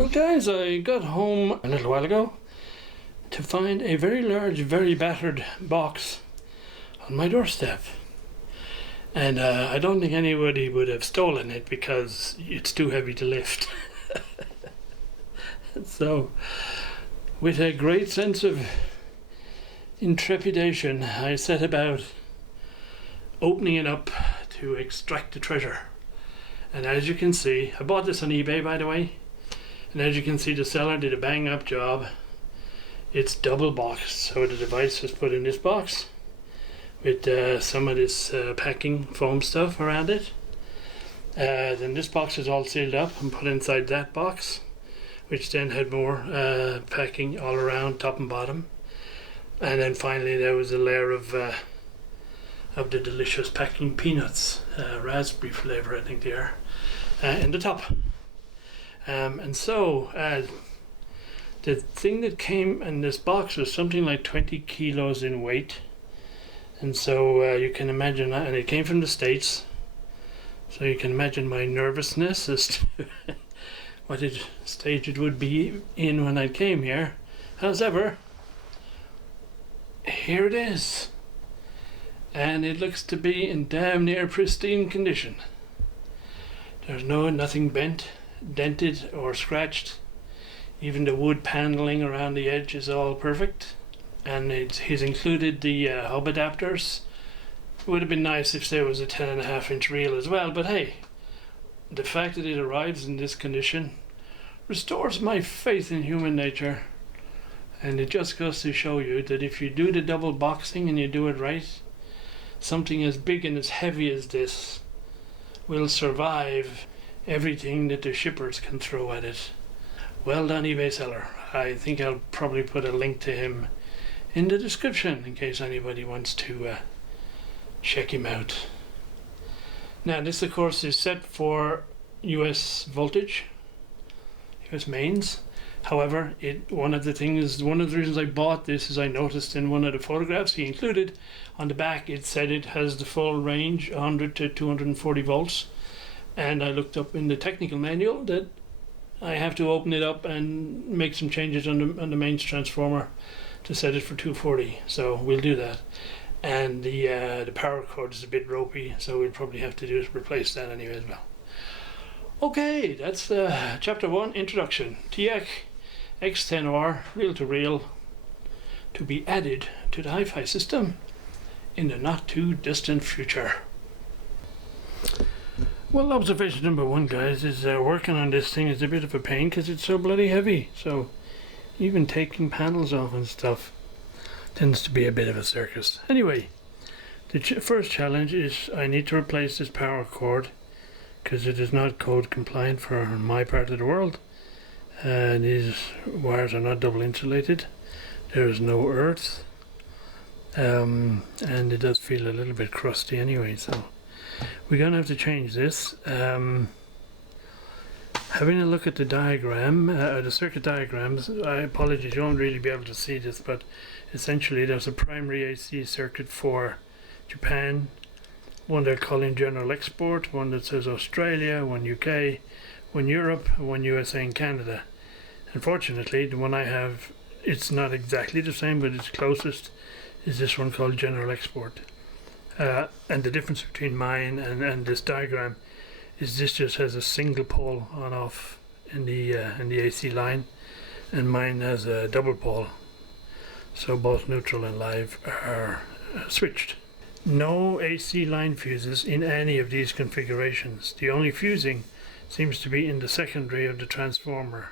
Well guys, I got home a little while ago to find a very large, very battered box on my doorstep. And I don't think anybody would have stolen it because it's too heavy to lift. So, with a great sense of intrepidation, I set about opening it up to extract the treasure. And as you can see, I bought this on eBay, by the way, and as you can see, the seller did a bang up job. It's double boxed, so the device was put in this box with some of this packing foam stuff around it. Then this box is all sealed up and put inside that box, which then had more packing all around, top and bottom. And then finally there was a layer of the delicious packing peanuts, raspberry flavor I think they are, in the top. And so the thing that came in this box was something like 20 kilos in weight. And so you can imagine, and it came from the States, so you can imagine my nervousness as to what stage it would be in when I came here. However, here it is. And it looks to be in damn near pristine condition. There's nothing bent, dented or scratched. Even the wood paneling around the edge is all perfect. And he's included the hub adapters. It would have been nice if there was a 10.5-inch reel as well, but hey, the fact that it arrives in this condition restores my faith in human nature. And it just goes to show you that if you do the double boxing and you do it right, something as big and as heavy as this will survive everything that the shippers can throw at it. Well done, eBay seller. I think I'll probably put a link to him in the description in case anybody wants to check him out. Now this of course is set for US voltage, US mains. However, one of the reasons I bought this is I noticed in one of the photographs he included on the back it said it has the full range 100 to 240 volts, and I looked up in the technical manual that I have to open it up and make some changes on the mains transformer to set it for 240, so we'll do that. And the power cord is a bit ropey, so we'll probably have to replace that anyway as well. Okay, that's chapter 1 introduction. TEAC X 10R reel-to-reel to be added to the HiFi system in the not too distant future. Well, observation number 1, guys, is working on this thing is a bit of a pain because it's so bloody heavy. So even taking panels off and stuff tends to be a bit of a circus. Anyway, the first challenge is I need to replace this power cord because it is not code compliant for my part of the world. These wires are not double insulated. There is no earth, and it does feel a little bit crusty anyway, so we're gonna have to change this. Having a look at the diagram, the circuit diagrams, I apologize, you won't really be able to see this, but essentially there's a primary AC circuit for Japan, one they're calling General Export, one that says Australia, one UK, one Europe, one USA and Canada. Unfortunately, the one I have, it's not exactly the same, but it's closest, is this one called General Export. And the difference between mine and this diagram is this just has a single pole on off in the AC line, and mine has a double pole, so both neutral and live are switched. No AC line fuses in any of these configurations. The only fusing seems to be in the secondary of the transformer.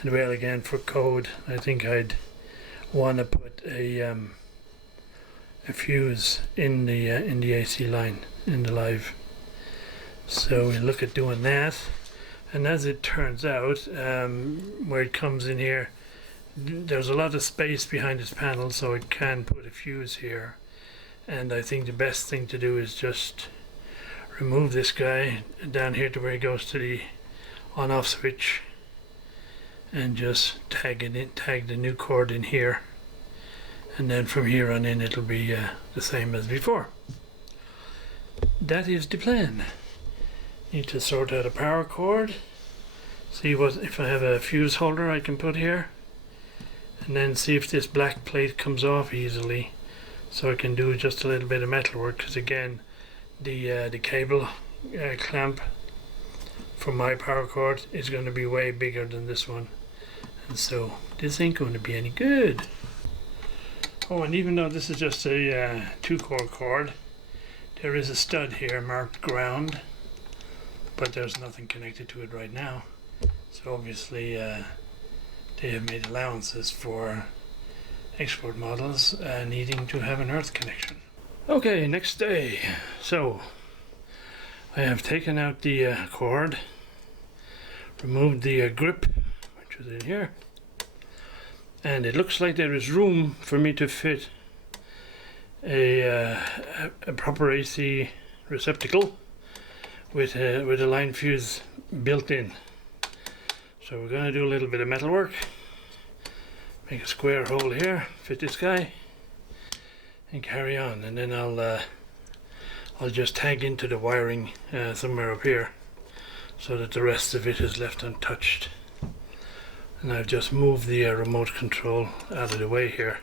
And well, again, for code, I think I'd want to put a fuse in the AC line in the live. So we look at doing that, and as it turns out, where it comes in here, there's a lot of space behind this panel, so it can put a fuse here. And I think the best thing to do is just remove this guy down here to where it goes to the on-off switch, and just tag the new cord in here, and then from here on in it'll be the same as before. That is the plan. Need to sort out a power cord, see what if I have a fuse holder I can put here, and then see if this black plate comes off easily, so I can do just a little bit of metal work, because again the cable clamp for my power cord is going to be way bigger than this one, and so this ain't going to be any good. Oh, and even though this is just a 2-core cord, there is a stud here marked ground, but there's nothing connected to it right now. So obviously they have made allowances for export models needing to have an earth connection. Okay, next day. So I have taken out the cord, removed the grip, which is in here, and it looks like there is room for me to fit a proper AC receptacle with a line fuse built in. So we're going to do a little bit of metal work, make a square hole here, fit this guy, and carry on. And then I'll just tag into the wiring somewhere up here, so that the rest of it is left untouched. And I've just moved the remote control out of the way here,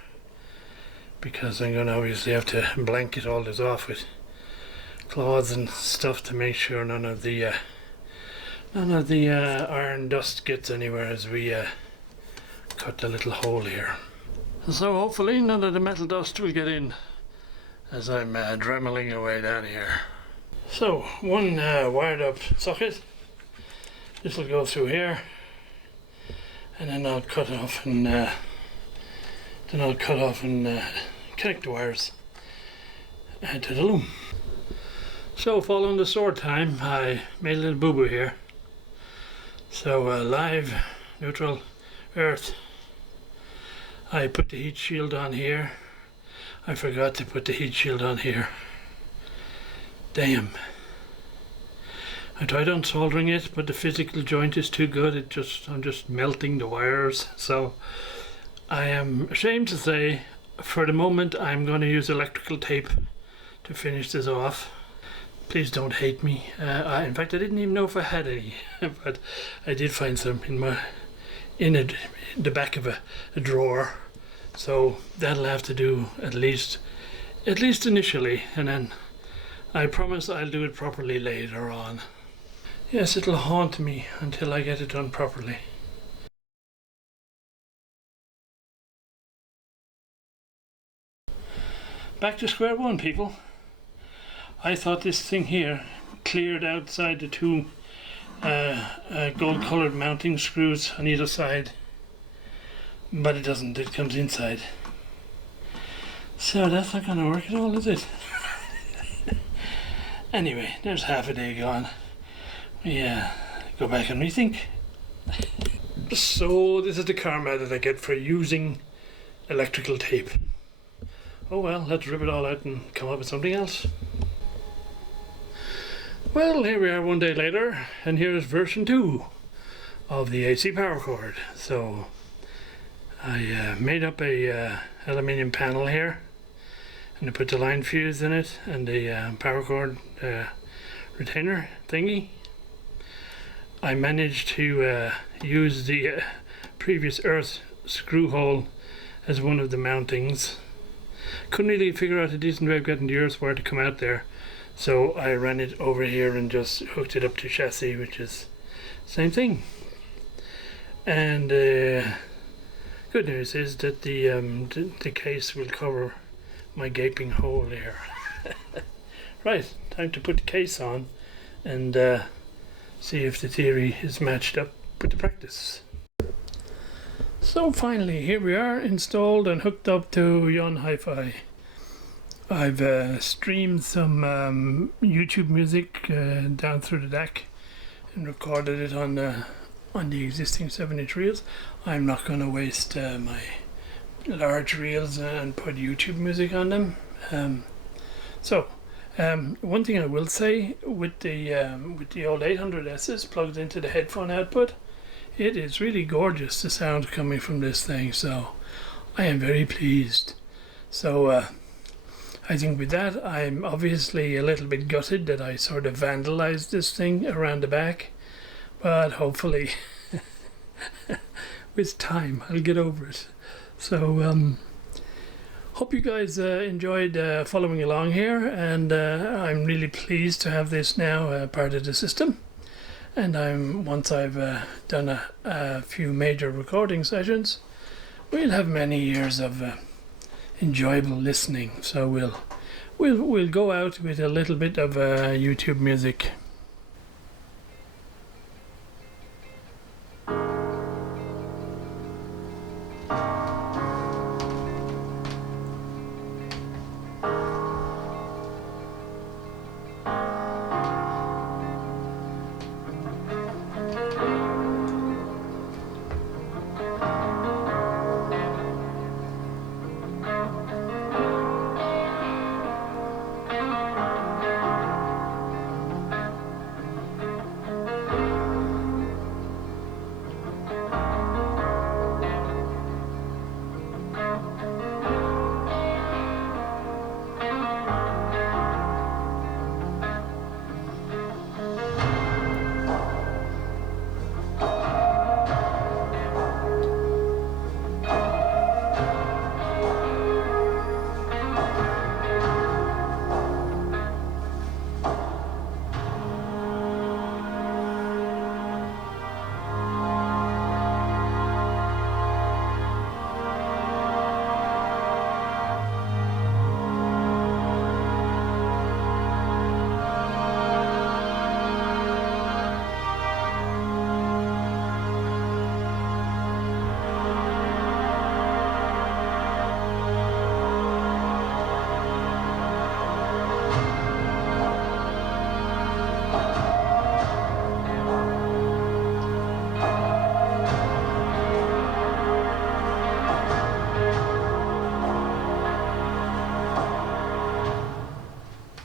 because I'm going to obviously have to blanket all this off with cloths and stuff to make sure none of the iron dust gets anywhere as we cut the little hole here. So hopefully none of the metal dust will get in as I'm dremeling away down here. So one wired up socket, this will go through here, and then I'll cut off and connect the wires to the loom. So following the sword time, I made a little boo-boo here. So live, neutral, earth. I put the heat shield on here. I forgot to put the heat shield on here. Damn. I tried unsoldering it, but the physical joint is too good. I'm just melting the wires. So I am ashamed to say, for the moment, I'm going to use electrical tape to finish this off. Please don't hate me. In fact, I didn't even know if I had any, but I did find some in the back of a drawer. So that'll have to do at least initially, and then I promise I'll do it properly later on. Yes, it'll haunt me until I get it done properly. Back to square one, people. I thought this thing here cleared outside the two gold colored mounting screws on either side, but it doesn't. It comes inside. So that's not going to work at all, is it? Anyway, there's half a day gone. We go back and rethink. So this is the karma that I get for using electrical tape. Oh well, let's rip it all out and come up with something else. Well, here we are one day later, and here's version 2 of the AC power cord. So I made up a aluminium panel here, and I put the line fuse in it and the power cord retainer thingy. I managed to use the previous earth screw hole as one of the mountings. Couldn't really figure out a decent way of getting the earth wire to come out there, so I ran it over here and just hooked it up to chassis, which is same thing. And good news is that the case will cover my gaping hole here. Right, time to put the case on and see if the theory is matched up with the practice. So finally, here we are, installed and hooked up to yon HiFi. I've streamed some YouTube music down through the DAC and recorded it on the existing 7-inch reels. I'm not going to waste my large reels and put YouTube music on them. One thing I will say, with the old 800Ss plugged into the headphone output, it is really gorgeous, the sound coming from this thing, so I am very pleased. So I think with that, I'm obviously a little bit gutted that I sort of vandalized this thing around the back, but hopefully With time, I'll get over it. So hope you guys enjoyed following along here, and I'm really pleased to have this now part of the system. And once I've done a few major recording sessions, we'll have many years of enjoyable listening. So we'll go out with a little bit of YouTube music